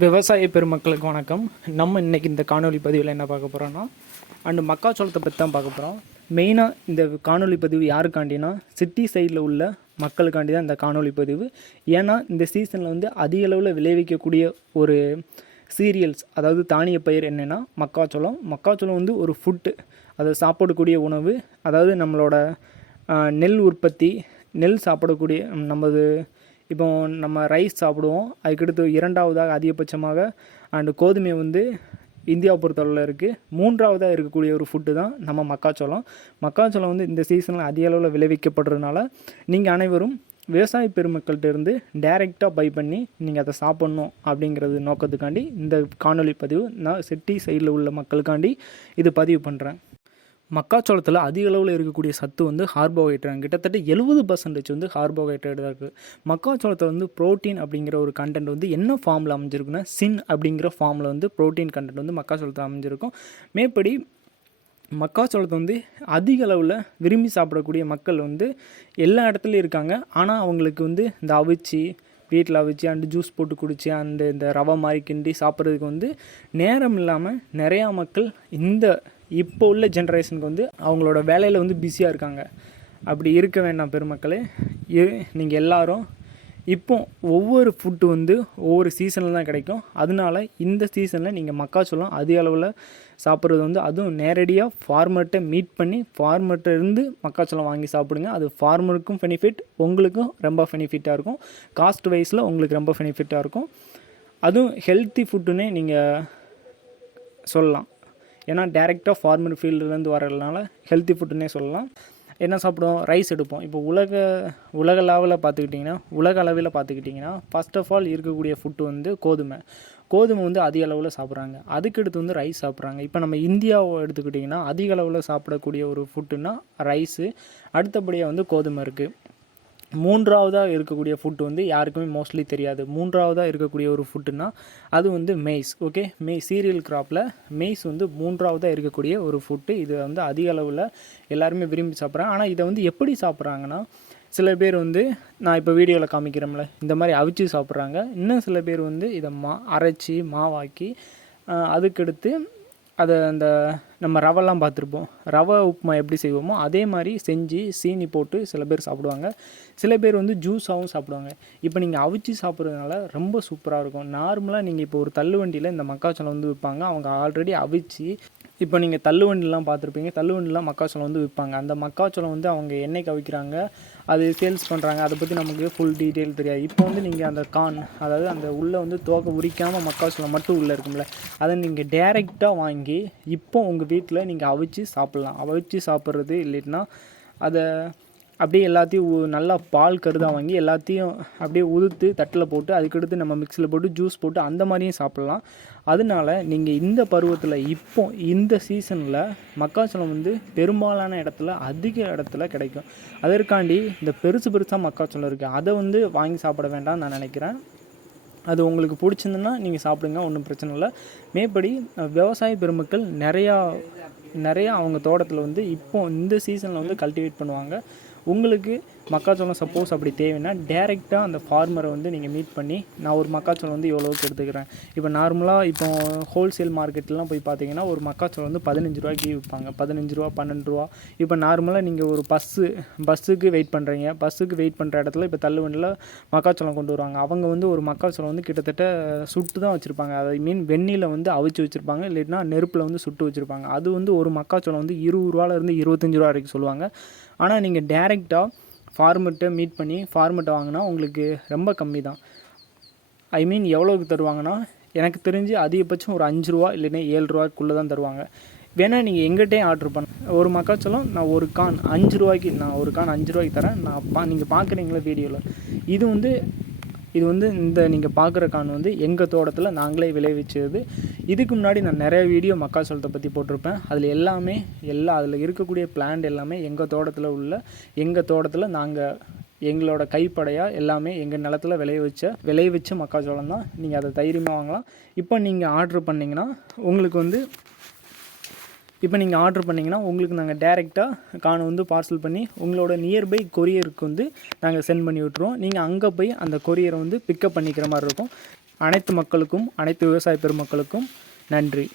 விவசாய பெருமக்களுக்கு வணக்கம். நம்ம இன்றைக்கி இந்த காணொலி பதிவில் என்ன பார்க்க போகிறோன்னா அண்டு மக்காச்சோளத்தை பற்றி தான் பார்க்க போகிறோம் மெயினாக இந்த காணொலி பதிவு யாருக்காண்டினா சிட்டி சைடில் உள்ள மக்களுக்காண்டி தான் இந்த காணொலி பதிவு. ஏன்னா இந்த சீசனில் வந்து அதிக அளவில் விளைவிக்கக்கூடிய ஒரு சீரியல்ஸ் அதாவது தானிய பயிர் என்னென்னா மக்காச்சோளம். மக்காச்சோளம் வந்து ஒரு ஃபுட்டு அதை சாப்பிடக்கூடிய உணவு. அதாவது நம்மளோட நெல் உற்பத்தி நெல் சாப்பிடக்கூடிய நமது இப்போ நம்ம ரைஸ் சாப்பிடுவோம். அதுக்கடுத்து இரண்டாவதாக அதிகபட்சமாக அண்டு கோதுமை வந்து இந்தியாவை பொறுத்தளவில் இருக்குது மூன்றாவதாக இருக்கக்கூடிய ஒரு ஃபுட்டு தான் நம்ம மக்காச்சோளம். மக்காச்சோளம் வந்து இந்த சீசனில் அதிக அளவில் விளைவிக்கப்படுறதுனால நீங்கள் அனைவரும் விவசாய பெருமக்கள்கிட்ட இருந்து டைரெக்டாக பை பண்ணி நீங்கள் அதை சாப்பிட்ணும் அப்படிங்கிறது நோக்கத்துக்காண்டி இந்த காணொளி பதிவு நான் சிட்டி சைடில் உள்ள மக்களுக்காண்டி இது பதிவு பண்ணுறேன் மக்காச்சோளத்தில் அதிக அளவில் இருக்கக்கூடிய சத்து வந்து கார்போஹைட்ரேட் கிட்டத்தட்ட எழுபது பர்சன்டேஜ் வந்து கார்போஹைட்ரேட் தான் இருக்குது மக்காச்சோளத்தில் வந்து புரோட்டீன் அப்படிங்கிற ஒரு கண்டென்ட் வந்து என்ன ஃபார்மில் அமைஞ்சிருக்குன்னா சின் அப்படிங்கிற ஃபார்மில் வந்து புரோட்டீன் கண்டென்ட் வந்து மக்காச்சோளத்தில் அமைஞ்சிருக்கும். மேற்படி மக்காச்சோளத்தை வந்து அதிக அளவில் விரும்பி சாப்பிடக்கூடிய மக்கள் வந்து எல்லா இடத்துலையும் இருக்காங்க. ஆனால் அவங்களுக்கு வந்து இந்த அவிச்சி வீட்டில் அவிச்சு அண்டு ஜூஸ் போட்டு குடிச்சு அந்த இந்த ரவை மாதிரி கிண்டி சாப்பிட்றதுக்கு வந்து நேரம் இல்லாமல் நிறையா மக்கள் இந்த இப்போ உள்ள ஜென்ரேஷனுக்கு வந்து அவங்களோட வேலையில் வந்து பிஸியாக இருக்காங்க. அப்படி இருக்க வேண்டாம் பெருமக்களே. நீங்கள் எல்லாரும் இப்போ ஒவ்வொரு ஃபுட்டு வந்து ஒவ்வொரு சீசனில் தான் கிடைக்கும். அதனால இந்த சீசனில் நீங்கள் மக்காச்சோளம் அதிக அளவில் சாப்பிட்றது வந்து அதுவும் நேரடியாக ஃபார்மர்கிட்ட மீட் பண்ணி ஃபார்மர்கிட்ட இருந்து மக்காச்சோளம் வாங்கி சாப்பிடுங்க. அது ஃபார்மருக்கும் பெனிஃபிட் உங்களுக்கும் ரொம்ப பெனிஃபிட்டாக இருக்கும். காஸ்ட் வைஸில் உங்களுக்கு ரொம்ப பெனிஃபிட்டாக இருக்கும். அதுவும் ஹெல்த்தி ஃபுட்டுன்னே நீங்கள் சொல்லலாம். ஏன்னா டேரெக்டாக ஃபார்மர் ஃபீல்டுலேருந்து வரதுனால ஹெல்த்தி ஃபுட்டுன்னே சொல்லலாம். என்ன சாப்பிடுவோம்? ரைஸ் எடுப்போம். இப்போ உலக உலக லெவலில் பார்த்துக்கிட்டிங்கன்னா உலக அளவில் பார்த்துக்கிட்டிங்கன்னா ஃபர்ஸ்ட் ஆஃப் ஆல் இருக்கக்கூடிய ஃபுட்டு வந்து கோதுமை. கோதுமை வந்து அதிக அளவில் சாப்பிட்றாங்க. அதுக்கடுத்து வந்து ரைஸ் சாப்பிட்றாங்க. இப்போ நம்ம இந்தியாவை எடுத்துக்கிட்டிங்கன்னா அதிக அளவில் சாப்பிடக்கூடிய ஒரு ஃபுட்டுன்னா ரைஸு அடுத்தபடியாக வந்து கோதுமை இருக்குது மூன்றாவதாக இருக்கக்கூடிய ஃபுட்டு வந்து யாருக்குமே மோஸ்ட்லி தெரியாது. மூன்றாவதாக இருக்கக்கூடிய ஒரு ஃபுட்டுன்னா அது வந்து மெய்ஸ் ஓகே மெய் சீரியல் கிராப்பில் மெய்ஸ் வந்து மூன்றாவதாக இருக்கக்கூடிய ஒரு ஃபுட்டு இது வந்து அதிக அளவில் எல்லாருமே விரும்பி சாப்பிட்றாங்க. ஆனால் இதை வந்து எப்படி சாப்பிட்றாங்கன்னா சில பேர் வந்து நான் இப்போ வீடியோவில் காமிக்கிறோம்ல இந்த மாதிரி அவிச்சு சாப்பிட்றாங்க. இன்னும் சில பேர் வந்து இதை மா அரைச்சி மாவாக்கி அதுக்கடுத்து அதை அந்த நம்ம ரவெல்லாம் பார்த்துருப்போம். ரவை உப்புமா எப்படி செய்வோமோ அதே மாதிரி செஞ்சு சீனி போட்டு சில பேர் சாப்பிடுவாங்க. சில பேர் வந்து ஜூஸாகவும் சாப்பிடுவாங்க. இப்போ நீங்கள் அவிச்சு சாப்பிட்றதுனால ரொம்ப சூப்பராக இருக்கும். நார்மலாக நீங்கள் இப்போ ஒரு தள்ளுவண்டியில் இந்த மக்காச்சோளம் வந்து விற்பாங்க. அவங்க ஆல்ரெடி அவிச்சு இப்போ நீங்கள் தள்ளுவண்டிலாம் பார்த்துருப்பீங்க. தள்ளுவண்டிலாம் மக்காச்சோளம் வந்து விற்பாங்க. அந்த மக்காச்சோளம் வந்து அவங்க எண்ணெய்க்கு அவிக்கிறாங்க அது சேல்ஸ் பண்ணுறாங்க அதை பற்றி நமக்கு ஃபுல் டீட்டெயில் தெரியாது. இப்போ வந்து நீங்கள் அந்த கான் அதாவது அந்த உள்ளே வந்து தோகை உரிக்காமல் மக்காச்சோளம் மட்டும் உள்ளே இருக்கும்ல அதை நீங்கள் டேரெக்டாக வாங்கி இப்போ உங்கள் வீட்டில் நீங்கள் அவிச்சு சாப்பிட்லாம். அவிச்சு சாப்பிட்றது இல்லைன்னா அதை அப்படியே எல்லாத்தையும் நல்லா பால் கருதாக வாங்கி எல்லாத்தையும் அப்படியே உதுத்து தட்டில் போட்டு அதுக்கடுத்து நம்ம மிக்ஸியில் போட்டு ஜூஸ் போட்டு அந்த மாதிரியும் சாப்பிட்லாம். அதனால நீங்கள் இந்த பருவத்தில் இப்போ இந்த சீசனில் மக்காச்சோளம் வந்து பெரும்பாலான இடத்துல அதிக இடத்துல கிடைக்கும். அதற்காண்டி இந்த பெருசு பெருசாக மக்காச்சோளம் இருக்குது அதை வந்து வாங்கி சாப்பிட வேண்டாம்னு நான் நினைக்கிறேன். அது உங்களுக்கு பிடிச்சிருந்துன்னா நீங்கள் சாப்பிடுங்க ஒன்றும் பிரச்சனை இல்லை. மேற்படி விவசாய பெருமக்கள் நிறையா நிறையா அவங்க தோட்டத்தில் வந்து இப்போ இந்த சீசனில் வந்து கல்டிவேட் பண்ணுவாங்க. உங்களுக்கு மக்காச்சோளம் சப்போஸ் அப்படி தேவைன்னா டேரெக்டாக அந்த ஃபார்மரை வந்து நீங்கள் மீட் பண்ணி நான் ஒரு மக்காச்சோளம் வந்து எவ்வளோக்கு எடுத்துக்கிறேன்? இப்போ நார்மலாக இப்போ ஹோல்சேல் மார்க்கெட்லாம் போய் பார்த்தீங்கன்னா ஒரு மக்காச்சோளம் வந்து பதினஞ்சு ரூபாய்க்கு விற்பாங்க பதினஞ்சு ரூபா பன்னெண்டு ரூபா. இப்போ நார்மலாக நீங்கள் ஒரு பஸ்ஸு பஸ்ஸுக்கு வெயிட் பண்ணுறீங்க பஸ்ஸுக்கு வெயிட் பண்ணுற இடத்துல இப்போ தள்ளுவண்டியில் மக்காச்சோளம் கொண்டு வருவாங்க. அவங்க வந்து ஒரு மக்காச்சோளம் வந்து கிட்டத்தட்ட சுட்டு தான் வச்சுருப்பாங்க. அதை மீன் வெந்நியில் வந்து அவிச்சு வச்சுருப்பாங்க. இல்லைன்னா நெருப்பில் வந்து சுட்டு வச்சுருப்பாங்க. அது வந்து ஒரு ஒரு மக்காச்சோளம் வந்து இருபது ரூபாலேருந்து இருபத்தஞ்சி ரூபா வரைக்கும் சொல்லுவாங்க. ஆனால் நீங்கள் டேரெக்டாக ஃபார்மர்கிட்ட மீட் பண்ணி ஃபார்மர்கிட்ட வாங்கினா உங்களுக்கு ரொம்ப கம்மி தான். ஐ மீன் எவ்வளோக்கு தருவாங்கன்னா எனக்கு தெரிஞ்சு அதிகபட்சம் ஒரு அஞ்சு ரூபா இல்லைன்னா ஏழு ரூபாய்க்குள்ளே தான் தருவாங்க. வேணால் நீங்கள் எங்கிட்டே ஆர்டர் பண்ண. ஒரு மக்காச்சோளம் நான் ஒரு கான் அஞ்சு ரூபாய்க்கு நான் ஒரு கான் அஞ்சு ரூபாய்க்கு தரேன். நான் பா நீங்கள் பார்க்குறீங்களா வீடியோவில் இது வந்து இது வந்து இந்த நீங்கள் பார்க்குற கான் வந்து எங்கள் தோட்டத்தில் நாங்களே விளைவிச்சது. இதுக்கு முன்னாடி நான் நிறைய வீடியோ மக்காச்சோளத்தை பற்றி போட்டிருப்பேன். அதில் எல்லாமே எல்லா அதில் இருக்கக்கூடிய பிளான்ட் எல்லாமே எங்கள் தோட்டத்தில் உள்ள எங்கள் தோட்டத்தில் நாங்கள் எங்களோட கைப்படையாக எல்லாமே எங்கள் நிலத்துல விளைவிச்ச விளைவிச்ச மக்காச்சோளம் தான். நீங்கள் அதை தைரியமாக வாங்கலாம். இப்போ நீங்கள் ஆர்டர் பண்ணிங்கன்னா உங்களுக்கு வந்து இப்போ நீங்கள் ஆர்டர் பண்ணிங்கன்னா உங்களுக்கு நாங்கள் டேரெக்டாக கானை வந்து பார்சல் பண்ணி உங்களோட நியர்பை கொரியருக்கு வந்து நாங்கள் சென்ட் பண்ணி விட்ருவோம் நீங்கள் அங்கே போய் அந்த கொரியரை வந்து பிக்கப் பண்ணிக்கிற மாதிரி இருக்கும். அனைத்து மக்களுக்கும் அனைத்து விவசாய பெருமக்களுக்கும் நன்றி.